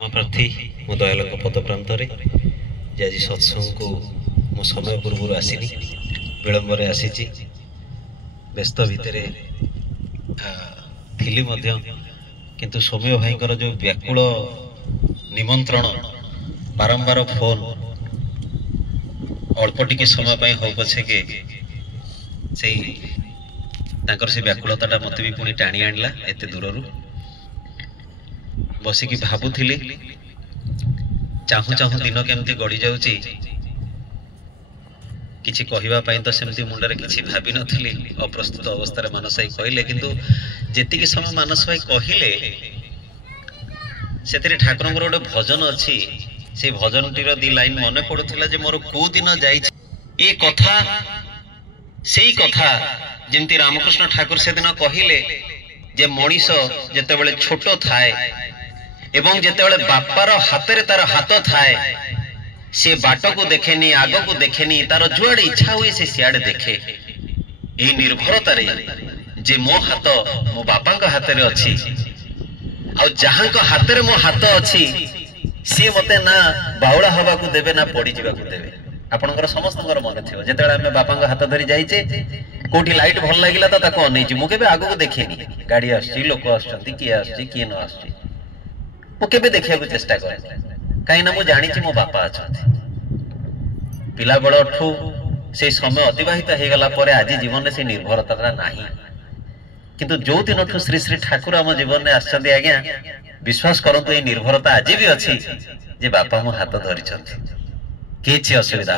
प्रार्थी मो दयाल पद प्रांत आज सत्संग को मो समय पूर्व आसनी विलंबर आसी व्यस्त भितर थी किंतु सौम्य भाई जो व्याकुल निमंत्रण बारंबार फोन अल्प टिके समय हो पछे के से व्याकुलता मत भी पुणी टाणी आणला एते दूर बसिकी भावुली चाहू चाहू दिन केमती गड़ी जाऊची किछि कहिबा तो सेमती मुंडरे किछि भाबी नथिली अप्रस्तुत अवस्था रे मानस भाई कहले किंतु जेतिकी समय मानस भाई कहले सेतिरे ठाकुरंकर गोटे भजन अछि से भजन टीर दी लाइन मने पड़ुथिला जे मोर को दिन जाई ए कथा सेई कथा जेमती रामकृष्ण ठाकुर से दिन कहले जे मनीष जेते बेले छोट थाए एवं जेतेबेले बापार हाथ तार हाथ थाए से बाट को देखेनी आग को देखेनी तार जुआड़े इच्छा हुए से सियाड़े देखे यही निर्भरता जे मो हाथ मो बापा हाथ रे अच्छी आ जहां हाथ रे मो हाथ अच्छी सी मते ना बाउला हवा को देवे ना पड़ी जावा को देवे आपनकर समस्त मन थी जेतेबेले आमे बापा हाथ धरी जाइचे कोठी लाइट भल लागिला तो ताको अनैची मु केबे आगु को देखेनी गाड़ी आछी लोक आछी किए आछी किए न आछी मुझे देखा चेष्टा करे कहीं ना मुझे मो बापा अच्छा पिला बड़ू से समय अतिबाहित हो गला आज जीवन में से निर्भरता ना किंतु जो दिन श्री श्री ठाकुर आम जीवन में आसछन्ति आज्ञा विश्वास करंतु ये निर्भरता आज भी अच्छी जे बापा मो हाथ धरी कि असुविधा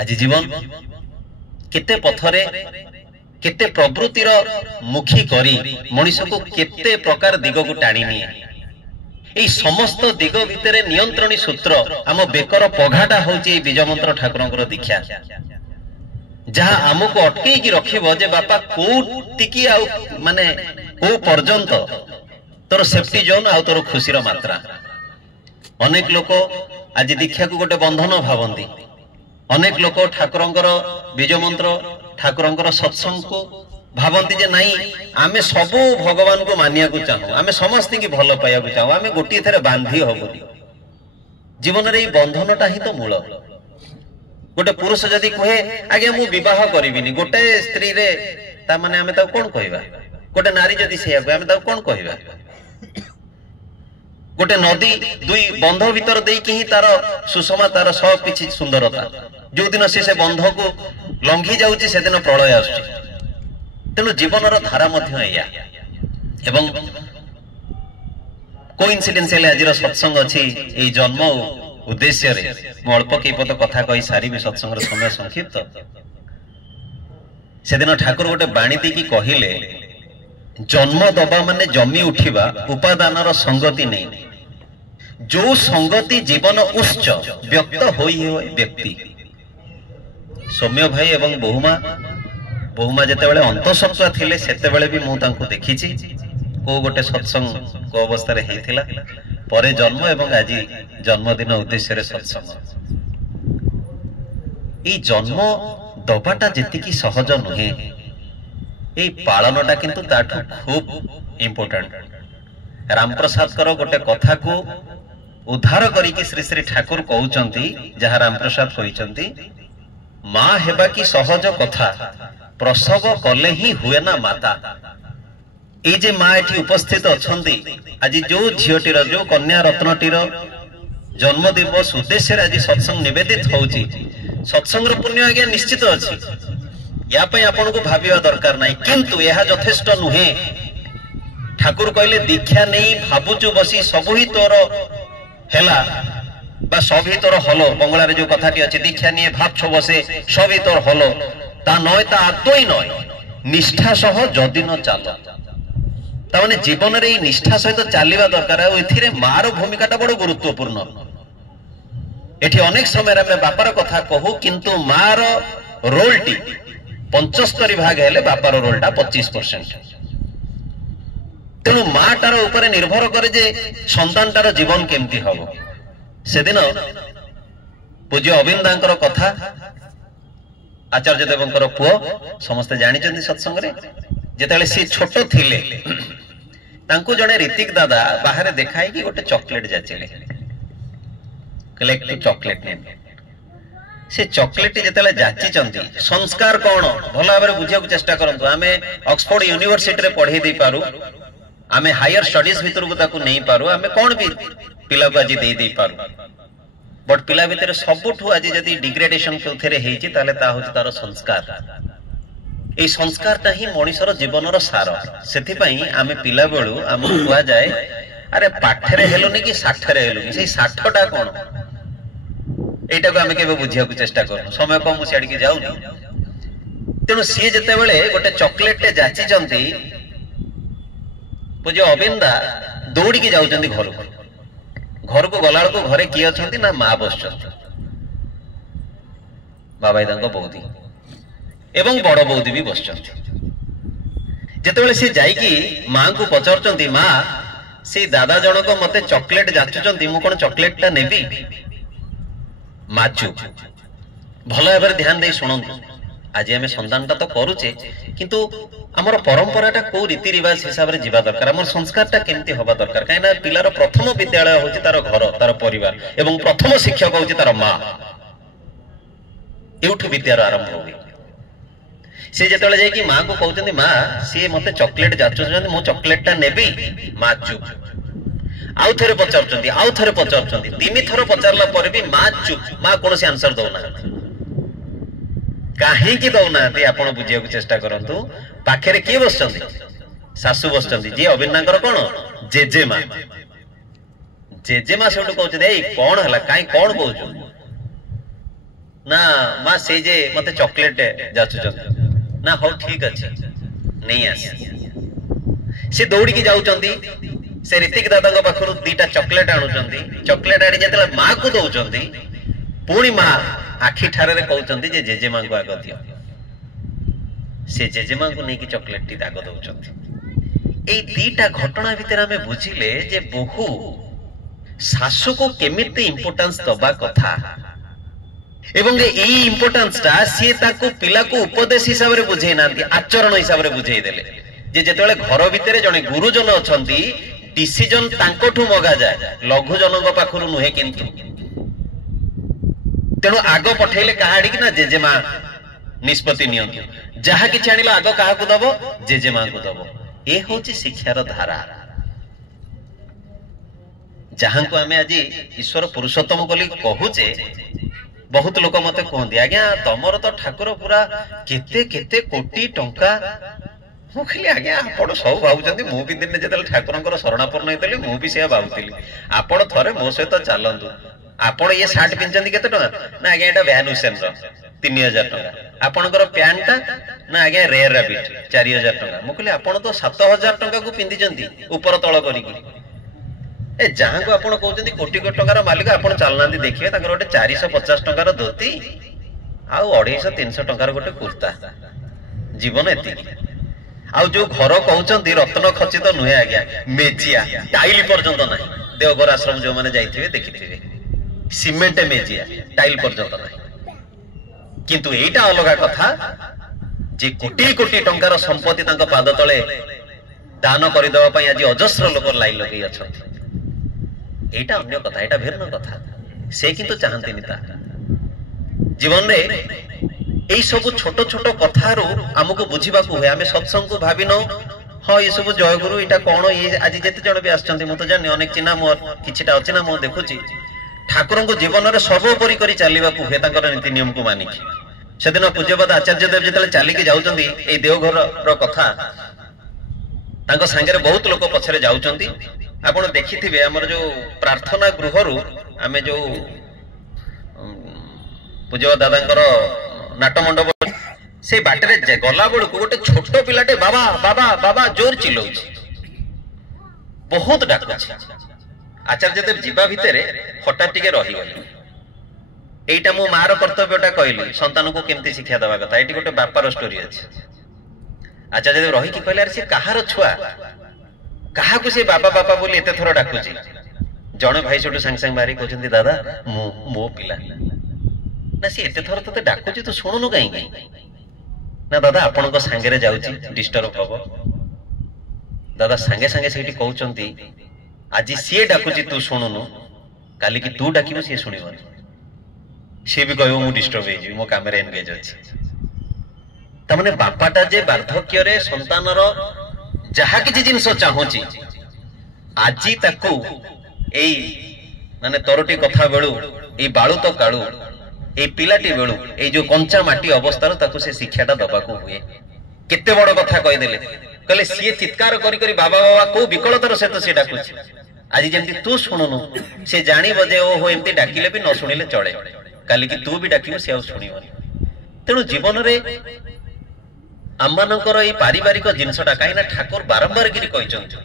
आज जीवन केते पथरे केते प्रवृत्तिर मुखी करी मनीष को केते प्रकार दिग को टाणी निए समस्त दिग भितर नियंत्रणी सूत्र आम बेकर पघाटा हूँ बीजमंत्र ठाकुर दीक्षा जहाँ आमको अटकई रखिब जे बापा कोटिकी माने को पर्यंत तोर सेफ्टी जोन आ तोर खुशीर मात्रा अनेक लोक आज दीक्षा को गोटे बंधन भावती अनेक लोक ठाकुरंकर बीजमंत्र ठाकुरंकर सत्संग को भावती जे नहीं आमे सबू भगवान को मानिया को चाहू आमे समस्त की भल पाया को चाहू आमे गोटे थे बांधी हबनी जीवन रे बंधनटा ही तो मूल गोटे पुरुष जदि कहे आगे मु विवाह करिबिनी गोटे स्त्री रे ता माने आमे ता कोन कहबा गोटे नारी जदि सेया कहे आमे ता कोन कहबा गोटे नदी दुई बंध भीतर देई कि तार सुषमा तार सब किछि सुंदरता जो दिन से बंध को लंघी जाउची से दिन प्रलय आसुची तेणु जीवन धारा एवं कोइंसिडेंशियल आज सत्संग अच्छी जन्म उद्देश्य मु अल्प कई पद कथा कही सारी सत्संग समय संक्षिप्त से दिन ठाकुर गोटे बाणी देकी कहले जन्म दबा माने जमी उठिबा उपादान संगति नहीं जो संगति जीवन उच्च व्यक्त होई व्यक्ति सौम्य भाई एवं बहुमा जेतेबेले अंतसत्वा थिले सेतेबेले भी मु तांको देखिछि को गोटे सत्संग को अवस्था रे हेथिला परे जन्म एवं आज जन्मदिन उद्देश्य रे सत्संग ई जन्म दबाटा जेतिकी सहज नुहे ए पालनटा किंतु ताठू खूब इंपोर्टेंट रामप्रसाद कर गोटे कथा को उद्धार करिकी श्री श्री ठाकुर कहउचंती जहा रामप्रसाद कहिचंती मां हेबा की सहज कथा प्रसव कले ही हुए ना माता ये जे माँ एठी उपस्थित अछंती आज जो झीटीर जो कन्या रत्नटीर जन्म दिवस उद्देश्य आज सत्संग निवेदित होउची सत्संग पुण्य आज्ञा निश्चित अच्छी या आपण को भाविया दरकार नहीं किंतु यह यथेष्ट नुहे ठाकुर कहले दीक्षा नहीं भाबुचु बसी सबु ही तोर हेला बा सब ही तोर हलो बंगला रे जो कथाटी अछि दीक्षा नहीं भाबछ बसे सब ही तोर हलो ता नय ता आदई नय निष्ठा सह जदि न चाल ता माने जीवन रे निष्ठा सहित चलवा दरकार एथिरे मार भूमिकाटा बड़ गुरुत्वपूर्ण एठी अनेक समय रे मैं बापार कथा कहू किंतु मार रोलटी 75 भाग हेले बापार रोलटा 25%। तेणु माटार ऊपर निर्भर करे जे संतानटार जीवन केमती हबो से दिन पूज्य अविंदांकर कथा आचार्य देवंकर पुओ समस्त जानी सत्संग रे जेतेले सी छोट थिले तांकु जने ऋतिक दादा बाहर देखाई कि गोटे चॉकलेट जाचिले कहले एक चॉकलेट ने से चॉकलेट जेतेले जाची चंती संस्कार कोन भला भाबरे बुझिया चेष्टा करंतु आमे ऑक्सफोर्ड यूनिवर्सिटी रे पढाई दे पारू आमे हायर स्टडीज भितर को ताकू नहीं पारू आमे कोन भी पिला को आज दे पारू बट पिला भितर सबुठु आज जदी डिग्रेडेशन केथरे हेची ताले ता होची तार संस्कार ए संस्कारटा ही मनुष्यर जीवनर सार सेथि पई आमे पिला बेलु आम कुआ जाए अरे पाठरे हेलुनी कि साठरे हेलुनी से साठटा कोन एटा को आमे केबे बुझिया को चेष्टा करू समय कम सियाडी के जाउनी तेनु सी जते बेले गोटे चॉकलेट टे जाची जंती पूज्य अबिंदा दौड़ी के जाउचंती घर को गला को घरे किए अछंती ना मां बसछंती बाबा दांको बौदी एवं बड़ बौदी भी बसछंती जेतेबेले से जाई की मां को पचारचंती मां से दादा जनक मते चॉकलेट जाचुचंती मु कोन चॉकलेट टा नेबी माचु भल भाव ध्यान दे शुणु आज आम संधानटा तो करुचे किंतु आमर परंपराटा को रीति रिवाज हिसाब से जीवा दरकार आम संस्कारटा केमती हवा दरकार कहीं पिलार प्रथम विद्यालय होची तार घर तार परिवार एवं प्रथम शिक्षक होची तार मां एउठु विद्यार आरंभ हुए से जेतेबेले जाई कि मां को कहउचंदी मां से मते चॉकलेट जाचुचंदी मु चॉकलेटटा नेबी मां चुप आउ थरे पचारचंदी आउ थरे पचारचंदी तीन थर पचारला पर भी मां चुप मां कोनोसी आंसर दउना काहे की दउना ते आपण बुझिया को चेष्टा करंतु पाखरे के बसचंदी सासु बसचंदी जे अबिन्नांकर कोन जेजेमा सेटु कहउचंदी ए कोन हला काई कोन कहउछु ना मां से जे मते चॉकलेट जाचुचंदी ना हो ठीक अछि नहीं आसी से दौड़ी की जाउचंदी से ऋतिक दादा को पाखरु दीटा चॉकलेट आनुचंदी चॉकलेट आडी जेतला मां को दउचंदी पुणी मां आखि ठारे रे कहउचंदी जे जेजेमा को आगो दियो से जेजेमा को नै कि चॉकलेट टी दागो दउचंदी ए दीटा घटना भितर हमें बुझिले जे बहु सासु को केमिति इंपोर्टेंस दबा कथा एवं ए इंपोर्टेंस ता से ताको पिला को उपदेश हिसाब रे बुझेई नांती आचरण हिसाब रे बुझेई देले जे जेतेबेले घर भितरे जने गुरुजन अछंती डिसीजन तांकोठु मगा जाए लघु जनक पाखरु नुहे किंतु तेणु आग पठेले कहाड़ी कि ना जेजेमा निष्पत्ति नियंतु जहा किछि आनिला आग काहा को दबो जेजेमा को दबो ए होची शिक्षार धारा जहां को हमें आज ईश्वर पुरुषोत्तम बोली कहूचे बहुत लोक मते कहंदी आज्ञा तमर तो ठाकुर पूरा केते केते कोटी टंका मु खाली आज्ञा आपण सब भावुचंदी मु भी दिन जेतले ठाकुरंकर शरणापन्न हेतले मु भी से भावुतिली आपण थरे मो सहित चालंतु आपण ये शर्ट पिनचंदी केते टंका ना आज्ञा एटा वैन हुसैन रो 3000 टंका आपणकर पैंटा ना आज्ञा रेयर रैबिट 4000 टंका मु कहले आपण तो 7000 टंका को पिंदिचंदी ऊपर तळ करिकी ए जहां को आपण कहउचंदी कोटी कोटी टंकार मालिक आपण चालनांदी देखिए ताकर गोटे 450 टंकार धोती आ 250 300 टंकार गोटे कुर्ता जीवन एति आ जो घर कहउचंदी रत्न खचित नुहे आज्ञा मेजिया टाइल पर्यंत नाही देवघर आश्रम जो माने जाइथिबे देखिथिबे सीमेंट मेजिया टाइल पर्यंत नाही किंतु एटा अलगा कथा जे कोटी कोटी टंकार संपत्ति तांका पाद तळे दान करि देबा पई आज अजस्र लोक लाइन लगै अछंती एटा अन्य कथा एटा भिन्न कथा से किंतु चाहंती निता जीवन रे एई सब छोट छोट कथारो हमको बुझिबा को होय हमें सत्संग को भाबिनो हां ये सब जय गुरु एटा कोन ये आज जेते जण भी आछंती म तो जानि अनेक चिन्हा मोर किछिटा अछि ना म देखुची ठाकुर को जीवन रे सर्वोपरि करी चालिबा को होय तांकर नीति नियम को मानिकी सेदिन पूज्यपाद आचार्य देव जेतले चाली के जाउचंदी ए देवघर रो कथा तांको संगे बहुत लोक पछरे जाउचंदी आपण देखिथिबे हमर जो प्रार्थना गृहरु आमे जो पूज्यपाद दादांकर नाट मंडप से बाटरे गला बेलू गोटे छोट पिलाटे बाबा बाबा बाबा जोर चिल्लाउछि बहुत डाकुछि आचार्य देव जीवा भितरे हठात टिके रही गले एटा मो मार कर्तव्यटा कहली संतान को केमती शिक्षा देवा कथा एटी गोटे बापार स्टोरी अछि आचार्य देव रही कि कहले अरे से कहार छुआ कहा को से बाबा बाबा बोली एते थरो डाकुछि जणे भाई सोटू संग संग बारी कहउछंती दादा मो पिला ना से एते थरो तते डाकुछि तो सुनुनु काई ना दादा आपण को संगे रे जाउछि डिस्टर्ब हबो दादा सांगे सांगे से कहते आज सी डाकुची तू शुणुनु काली की तू डाक सी शुण सी भी कह मु डिस्टर्ब हो मो काम एनगेज अच्छी तमने बापाटा जे वार्धक्य संतानर जहा किसी जिनस चाहूची आज ताकू एई माने तोरटी कथा बेलू ए बालू तो कालू ए पिलाटी बेलू ए जो कंचा माटी अवस्था ताकू से शिक्षाटा दबाकू हुए केते बड़ कथा कहीदेले कहले सी चित्कार करी करी बाबा बाबा को विकलतार सहित सी डाकुची आज जमी तू शुणुनु से जानिब जे ओहो एमती डाकिले भी न शुणिले चले काली की तू भी डाकिबो से आ शुणिबनी तेणु जीवन रे आममानकर एई पारिवारिक जिनसटा काईना ठाकुर बारंबार गिरी कहिसंती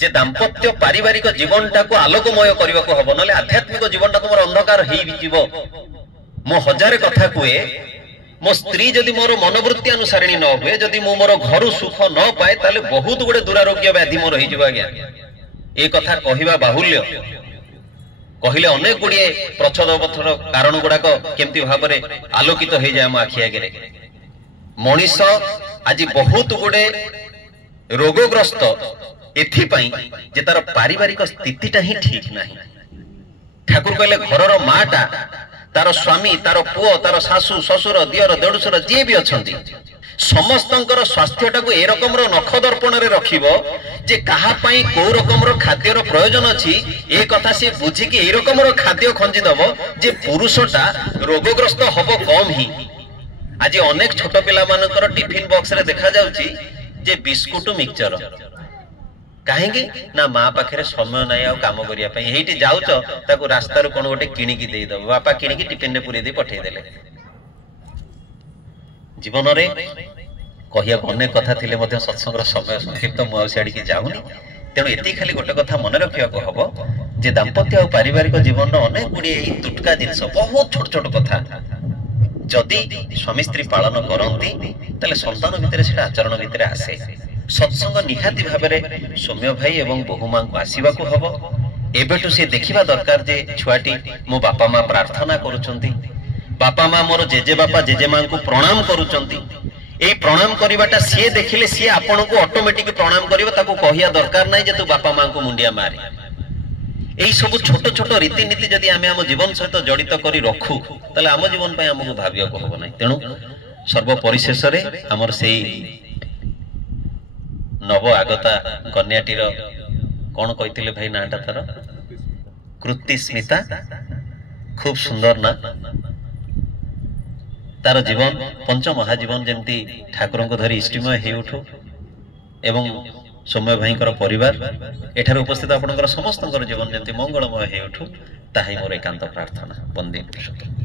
जे दाम्पत्य पारिवारिक जीवनटा को आलोकमय करने को हबो नले आध्यात्मिक जीवनटा तुमर अंधकार हेई जीवो मो हजार कथा कुए मो स्त्री जदि मोर मनोवृत्ति अनुसारिणी न हुए जदि मो मोर घर सुख न पाए ताले बहुत गुडे दुरारोग्य व्याधि मोर होई जीवा गया ए कथा कहिबा बाहुल्य कहिले अनेक गुडिए प्रच्छदपथर कारण गुडाक केमती भाबरे आलोकित हो जाए मो आखि आगे मनीष आज बहुत गुडे रोगग्रस्त एथिपाई जे तार पारिवारिक स्थितिटा ही ठीक नहीं ठाकुर कहले घरर माटा तार स्वामी तार पुओ तार सासू ससुर दियर देड़ुसुर जे भी अछंती समस्तंकर स्वास्थ्यटा को ए रकम नख दर्पण रे रखिबो जे कहा पाई को रकम खाद्यर प्रयोजन अछि ए कथा से बुझी कि ए रकम खाद्य खंजी दबो जे पुरुषटा रोगग्रस्त हबो कम ही आज अनेक छोट पिला मानकर टिफिन बॉक्स रे देखा जाउची जे बिस्कुट मिक्सचर कहीं ना माँ पाखे समय ना कम करने जाऊच ताकू रास्ता कौन गोटे किणिकी देदब बापा किणिकी टिफिन पूरे दे पठेदेले जीवन रे कहिया अनेक कथा थिले मध्य सत्संग समय संक्षिप्त मुआड़ी की जाऊनी तेणु ये खाली गोटे कथा मन रखा हम जे दाम्पत्य और पारिवारिक जीवन अनेक गुड़े तुटका जिनस बहुत छोट छोट कथा जदि स्वामी स्त्री पालन करती ताले संतान भितर से आचरण भितर आसे सत्संग निहाती भाव में सौम्य भाई एवं बहु मां को आसवा को हम एबेटू से देखा दरकार जे छुआटी मो बापा माँ प्रार्थना करुचंती बापा माँ मोर जेजे बापा जेजे मां को प्रणाम करुचंती ए प्रणाम करवाटा सी देखिले सी आपण को ऑटोमेटिक प्रणाम करिवो ताको कहिया दरकार नाही जे तू बापा मां को मुंडिया मारे एई सब छोट छोट रीतिनीति जदि आमे हम जीवन सहित जड़ित करी रखू ताले आम जीवन पय हमको भाबिया को हबो नाही तेणु सर्व परिशेष रे हमर सेई नव आगता कन्याटीर कौन कहते भाई नाटा तार कृति स्मिता खूब सुंदर ना तार जीवन पंच महाजीवन जमती ठाकुर को धरी इष्टिमय हो उठू एवं सौम्य भाई परिवार एठार उपस्थित आपंकर समस्त जीवन जमती मंगलमय हो उठू ताही मोर एकांत प्रार्थना। वंदे पुरुषोत्तम।